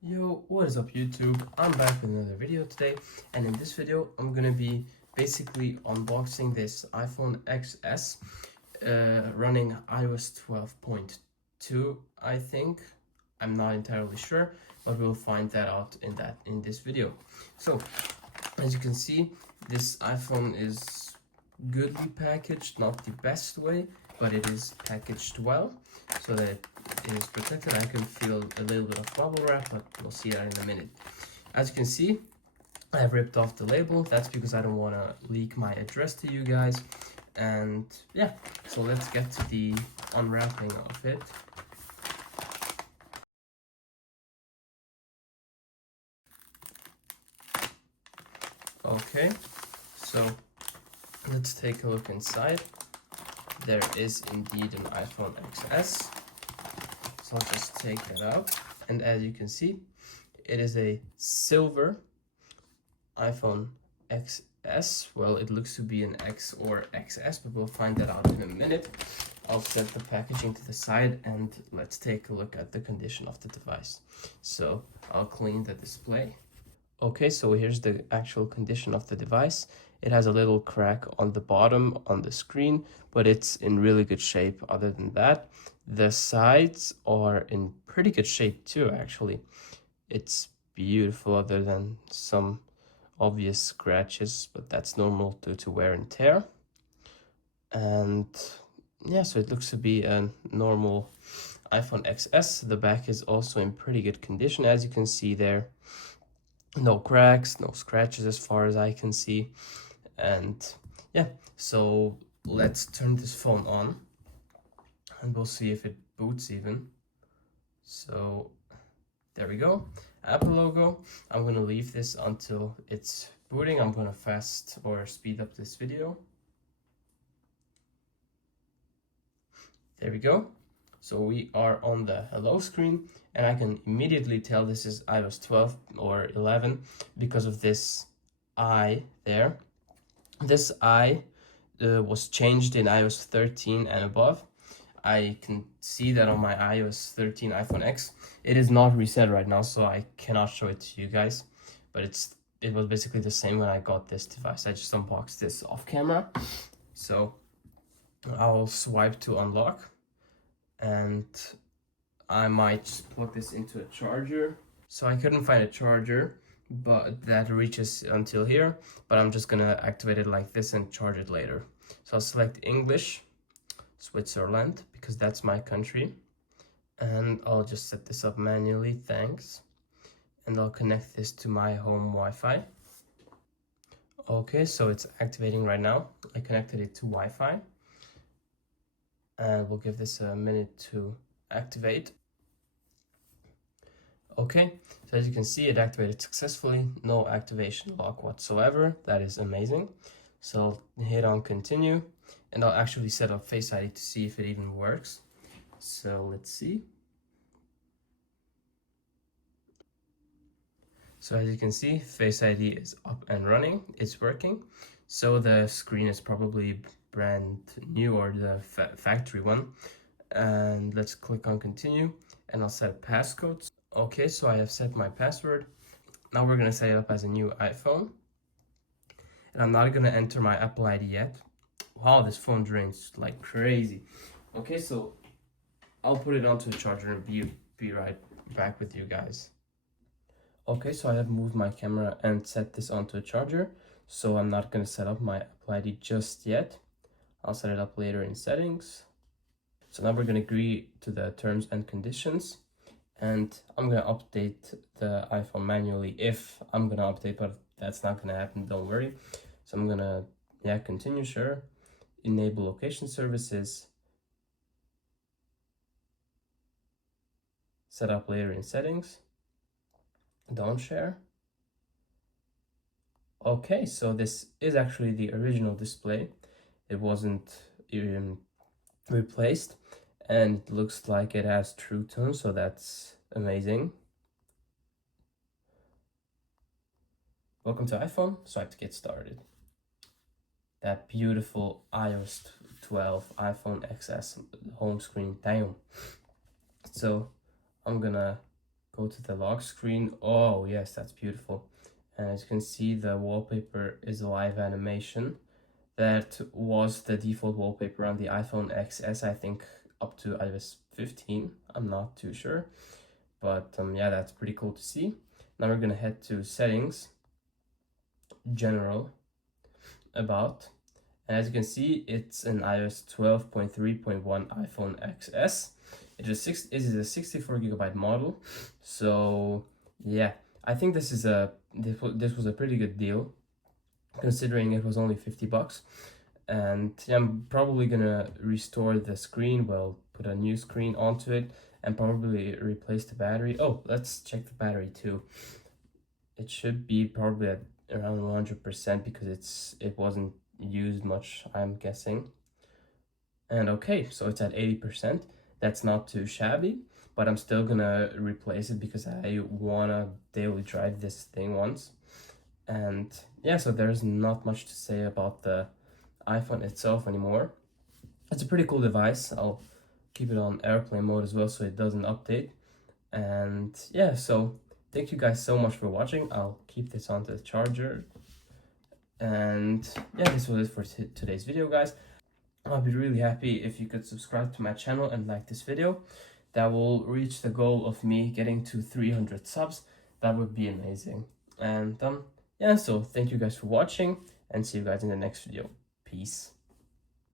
Yo, what is up YouTube? I'm back with another video today, and in this video I'm gonna be basically unboxing this iPhone XS running iOS 12.2, I think. I'm not entirely sure, but we'll find that out in this video. So, as you can see, this iPhone is goodly packaged, not the best way, but it is packaged well so that it is protected. I can feel a little bit of bubble wrap, but we'll see that in a minute. As you can see, I have ripped off the label. That's because I don't want to leak my address to you guys. And yeah, so let's get to the unwrapping of it. Okay, so let's take a look inside. There is indeed an iPhone XS. So I'll just take that out. And as you can see, it is a silver iPhone XS. Well, it looks to be an X or XS, but we'll find that out in a minute. I'll set the packaging to the side and let's take a look at the condition of the device. So I'll clean the display. Okay, so here's the actual condition of the device. It has a little crack on the bottom on the screen, but it's in really good shape other than that. The sides are in pretty good shape too, actually. It's beautiful other than some obvious scratches, but that's normal due to wear and tear. And yeah, so it looks to be a normal iPhone XS. The back is also in pretty good condition, as you can see there. No cracks, no scratches as far as I can see. And yeah, so let's turn this phone on and we'll see if it boots even. So there we go, Apple logo. I'm gonna leave this until it's booting. I'm gonna fast or speed up this video. There we go. So we are on the hello screen, and I can immediately tell this is iOS 12 or 11 because of this I there. This I was changed in iOS 13 and above. I can see that on my iOS 13 iPhone X. It is not reset right now, so I cannot show it to you guys, but it was basically the same when I got this device. I just unboxed this off camera. So I'll swipe to unlock, and I might just plug this into a charger. So I couldn't find a charger but that reaches until here, but I'm just gonna activate it like this and charge it later. So I'll select English, Switzerland, because that's my country, and I'll just set this up manually, thanks, and I'll connect this to my home Wi-Fi. Okay, so it's activating right now. I connected it to Wi-Fi, and we'll give this a minute to activate. Okay, so as you can see, it activated successfully, no activation lock whatsoever. That is amazing. So I'll hit on continue, and I'll actually set up Face ID to see if it even works. So let's see. So as you can see, Face ID is up and running, it's working. So the screen is probably brand new or the factory one. And let's click on continue, and I'll set passcodes. Okay, so I have set my password. Now we're gonna set it up as a new iPhone. And I'm not gonna enter my Apple ID yet. Wow, this phone drains like crazy. Okay, so I'll put it onto the charger and be right back with you guys. Okay, so I have moved my camera and set this onto a charger. So I'm not gonna set up my Apple ID just yet. I'll set it up later in settings. So now we're gonna agree to the terms and conditions. And I'm gonna update the iPhone manually if I'm gonna update, but that's not gonna happen, don't worry. So I'm gonna, yeah, continue, sure. Enable location services. Set up later in settings. Don't share. Okay, so this is actually the original display. It wasn't even replaced, and it looks like it has True Tone, so that's amazing. Welcome to iPhone. Swipe to get started. That beautiful iOS 12 iPhone XS home screen, damn. So I'm gonna go to the lock screen. Oh yes, that's beautiful. And as you can see, the wallpaper is a live animation. That was the default wallpaper on the iPhone XS, I think up to iOS 15. I'm not too sure, but yeah, that's pretty cool to see. Now we're gonna head to settings, general, about, and as you can see, it's an iOS 12.3.1 iPhone XS. It is a 64GB model, so yeah, I think this was a pretty good deal, considering it was only $50. And I'm probably gonna restore the screen, well, put a new screen onto it, and probably replace the battery. Oh, let's check the battery too. It should be probably at around 100% because it wasn't used much, I'm guessing. And okay, so it's at 80%. That's not too shabby, but I'm still gonna replace it because I wanna daily drive this thing once. And yeah, so there's not much to say about the iPhone itself anymore. It's a pretty cool device. I'll keep it on airplane mode as well so it doesn't update. And yeah, so thank you guys so much for watching. I'll keep this onto the charger. And yeah, this was it for today's video, guys. I'll be really happy if you could subscribe to my channel and like this video. That will reach the goal of me getting to 300 subs. That would be amazing. And yeah, so thank you guys for watching, and see you guys in the next video. Peace.